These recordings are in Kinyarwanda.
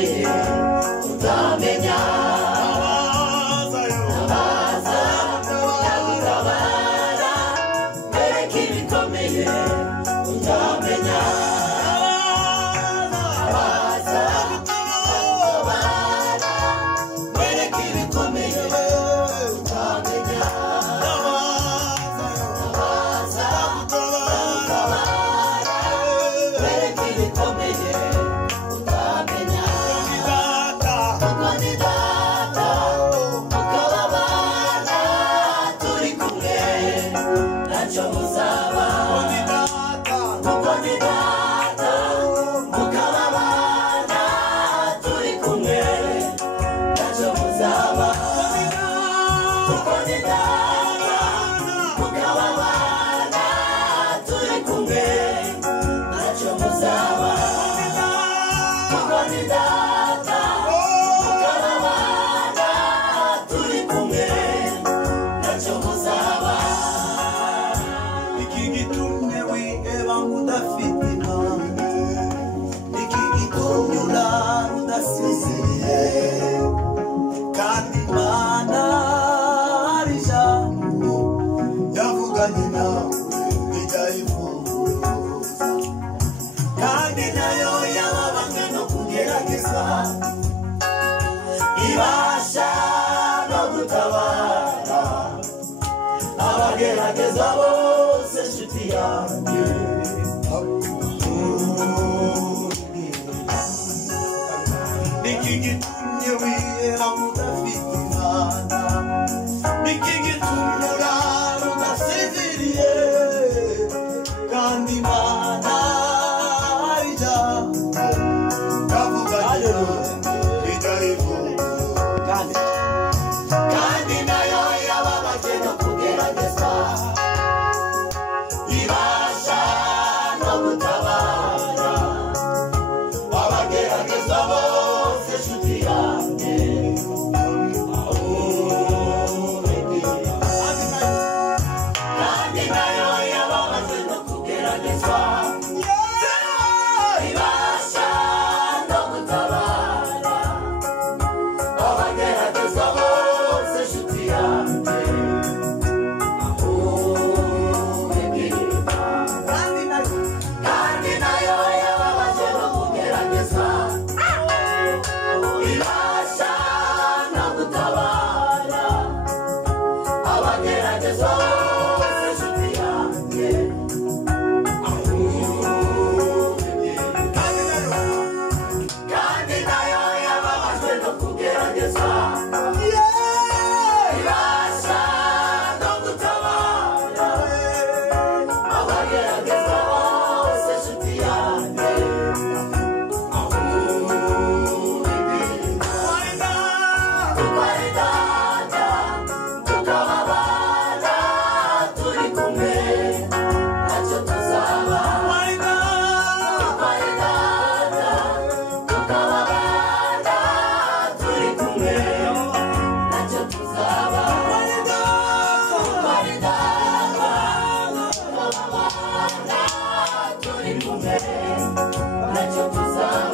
bikomeye utamenya abaza yagutabara bereka ibikomeye utamenya abaza yagutabara bereka ibikomeye utamenya abaza yagutabara bereka ibikomeye utamenya kuko ni data mukababana turi kumwe ntacyo muzaba kuko ni data mukababana turi kumwe ntacyo muzaba kuko ni data mukababana turi kumwe ntacyo muzaba kuko ni data mukababana turi kumwe ntacyo muzaba iki gitumye wiheba nk'udafite impamvu iki gitumye urara udasinziriye kandi Imana ari ijambo yavuganye nawe ntijyayivuguruza kandi nayo yababajwe no kugerageza ibasha no gutabara abagerageza bose nshuti yanjye niki gitumye wiheba nk'udafite Imana niki gitumye urara udasinziriye kandi Imana ari ijambo yavuganye ntijyayivuguruza kandi nayo yababajwe no kugerageza ibasha no gutabara abagerageza bose nshuti yanjye kandi nayo yababajwe no kugerageza ibasha no gutabara abagerageza bose nshuti yanjye kandi nayo yababajwe no kugerageza ibasha no gutabara abagerageza bose nshuti yanjye kandi nayo yababajwe no kugerageza ibasha no gutabara abagerageza bose nshuti yanjye kuko ari data tukababana turi kumwe ntacyo tuzaba kuko ari data tukababana turi kumwe ntacyo tuzaba kuko ari data tukababana turi kumwe ntacyo tuzaba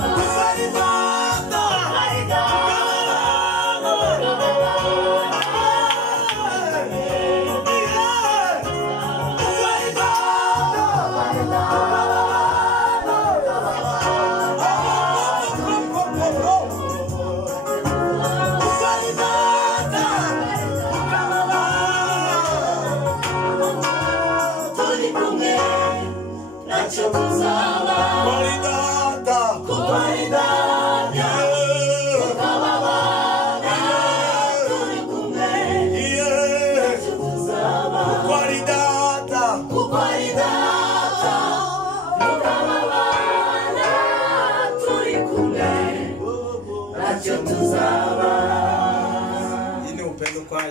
kuko ari data turi kumwe ntacyo tuzaba kuko ari data tukababana turi kumwe ntacyo tuzaba kuko ari data tukababana turi kumwe ntacyo tuzaba. Ini upendo kwa